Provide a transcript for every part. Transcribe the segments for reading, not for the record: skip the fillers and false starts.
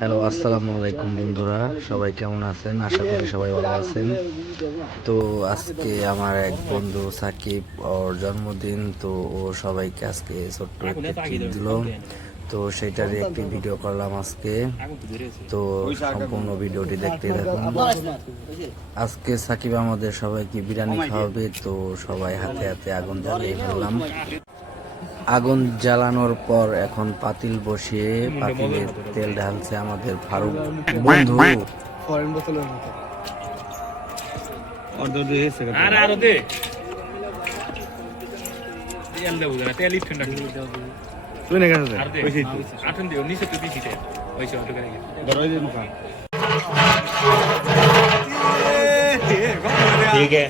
Hello, আসসালামু আলাইকুম বন্ধুরা, সবাই কেমন আছেন? আশা করি সবাই ভালো আছেন। তো আজকে আমার এক বন্ধু সাকিব ওর জন্মদিন, তো ও সবাইকে আজকে ছোট্ট একটা ট্রিট দিল, তো সেটারই একটি ভিডিও করলাম আজকে। তো সম্পূর্ণ ভিডিওটি দেখতে থাকুন। আজকে সাকিব আমাদের সবাইকে বিরিয়ানি খাওয়াবে, তো সবাই হাতে হাতে আগুন জ্বালিয়ে ফেললাম। আগুন জ্বালানোর পর এখন পাতিল বসিয়ে পাতিলে তেল ঢালছে আমাদের ফারুক বন্ধু। ফরেন বোতলের মতো অর্ডার দিয়ে এসে গেছে আরে দে তেল দেবো না, তেল ইট ঠান্ডা তুই না গেছে ওইছি আঠন দিও নিচে তুই দিছিস ওইছি অর্ডার করে ধরো এই মুখা ঠিক আছে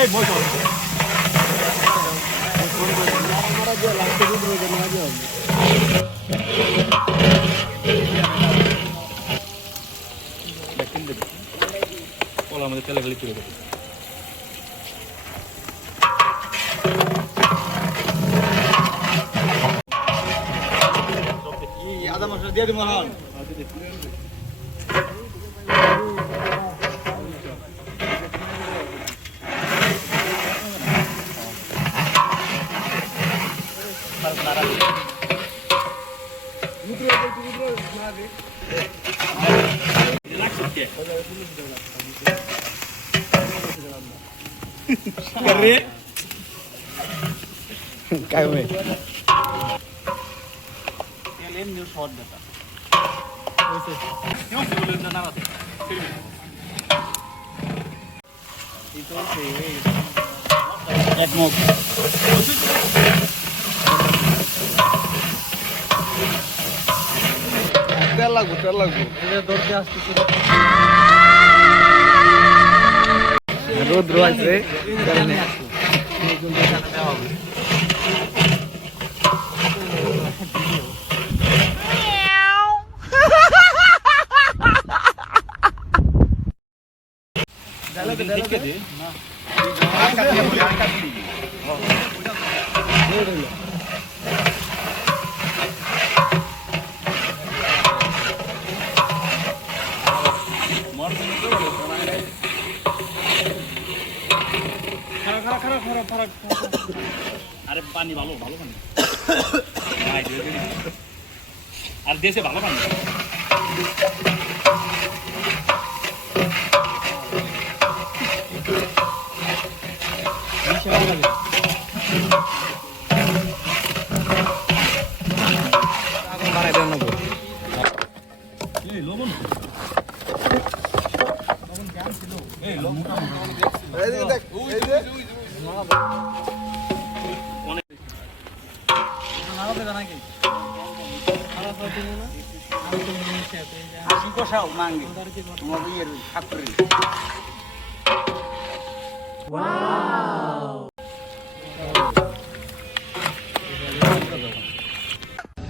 এই বসো আমাদের তেলে খালি তুলে দেবো আদা মশলা দিয়ে দিব হন करे काय होय याले न्यू शॉट देता ओसे क्यों बोलूं ना ना इतो से एक मोक तेल लागो এটা দরজে আসছে রোদ রয়েছে কারণে আরে পানি ভালো ভালো পানি আর দেশে ভালো পানি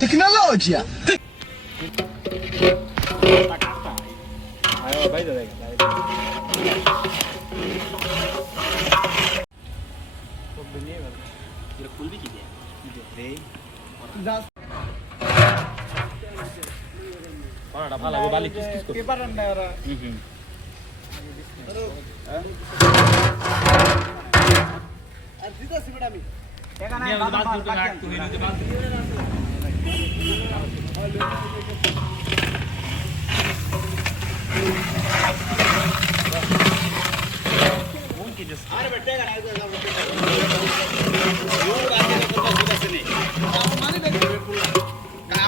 Tecnologia. ভালো বালি কিস কিস করে পারেন না ওরা আর দিতাছি বড় আমি এখানে বাদ দুটো লাগ তুমি নিতে বাদ কোন কি দিস আরে বেটা এখানে আইছো লোক আগে কথা দিতাছি নি মানে দেখবে পুরো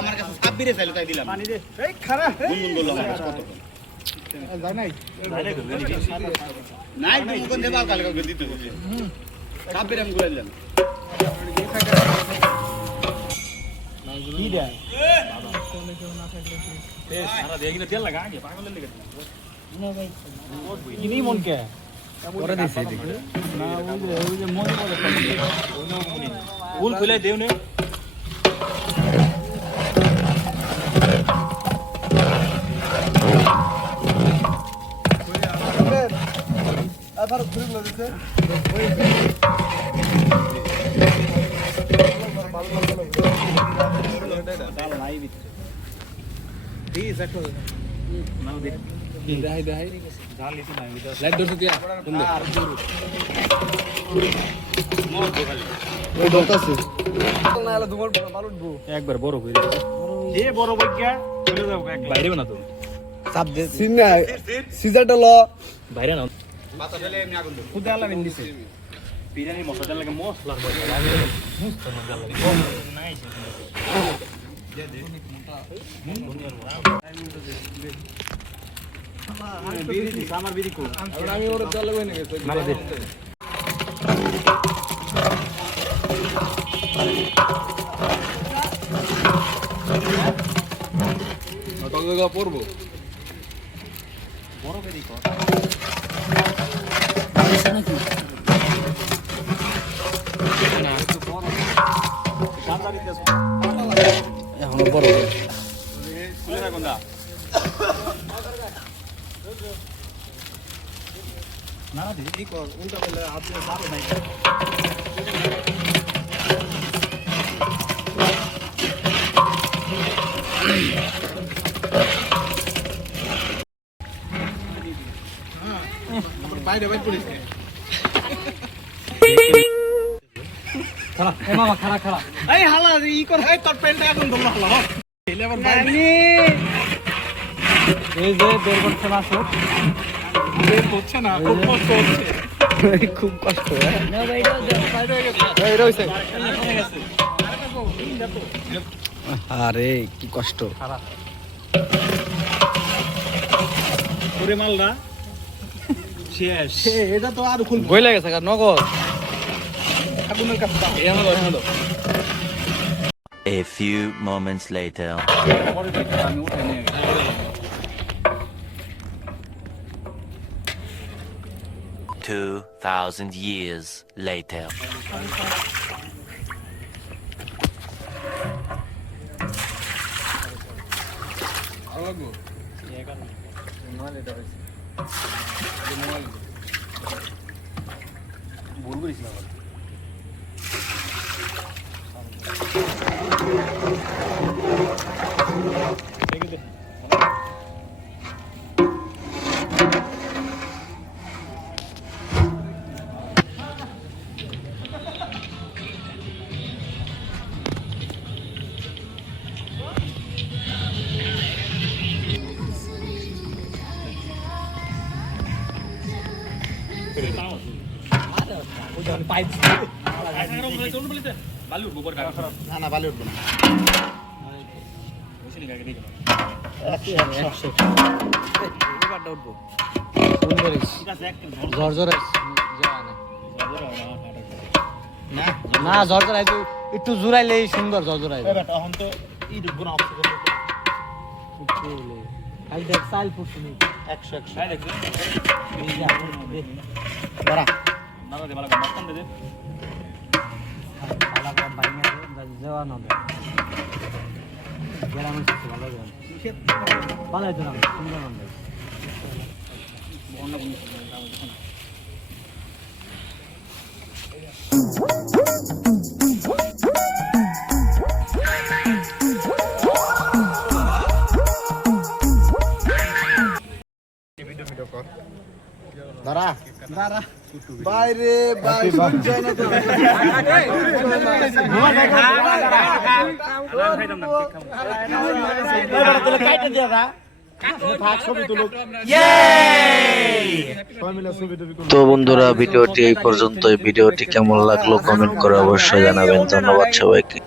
আমার কাছে ছাব্বিরে চাইলো তাই দিলাম পানি দে এই খারা গুনগুন বললাম কত যায় নাই নাই গুনগুন দেবা কালকে দিতে হবে ছাব্বিরে আমি গুলাইলাম কি দেয় বাবা ফুল খুলে দেও নে আবার ঘুরে লাগছে ডাল নাই ভিতরে ঠিক আছে একটা নাও দে দেখাই দেখাই ডাল ইতো নাই ভিতরে লাইট ধরতে দিয়া আর জোর মোর খালি ওই ধরতাছে না হলে তোমার ভালো উঠবো একবার বড় করে দে বড় বইয়া চলে যাও বাইরে না তো চাপ দে সিনা সিজারটা ল বাইরে না মাথা ফেলে এমনি আগুন দে খুদা আলা বিন দিছে বিরিয়ানি মশলা লাগে মশলার বড় লাগে মুস্ত মজা লাগে নাইস দে দে বিড়ি দিস আমার বিড়ি কো আমি ওর জল লাগবে না গেছে মারা দে কত জায়গা পড়বো বড় বিড়ি কো এখনো বড় না দিদি কি কর উল্টা বলে আপনি সাথে নাই বাইরে বাইরে পুলিশ খালা এ মামা খালা খালা এই হালা ই কর এই তোর পেনটা এখন ধরল হালা এলে আবার বাইরে এই যে বের করছে না সব বের হচ্ছে না খুব কষ্ট হচ্ছে খুব কষ্ট এই রইছে আরে কি কষ্ট ওরে মালদা শেষ এটা তো আর খুলবো বই লাগে থাকা নগদ আগুনের কাছে হলো A few moments later. আমি উঠে নিয়ে গেছি 2,000 years later. লাগবো ভুল করেছিলাম না না ভালো উঠবো না উঠবো ঝরঝর না ঝরঝর একটু জুড়াইলেই সুন্দর ঝরঝর এখন তো ই ঢুকবো না অফিসে খালি দেখ চাল পড়ছে নি 100 বড়া ভালো করে বাইনে দেওয়া না গ্রামের কিছু ভালো ভালো হইতো না সুন্দর নাম দাঁড়া দাঁড়া বাইরে বাই শুনছে না তো তো বন্ধুরা ভিডিওটি এই পর্যন্ত। ভিডিওটি কেমন লাগলো কমেন্ট করে অবশ্যই জানাবেন। ধন্যবাদ সবাইকে।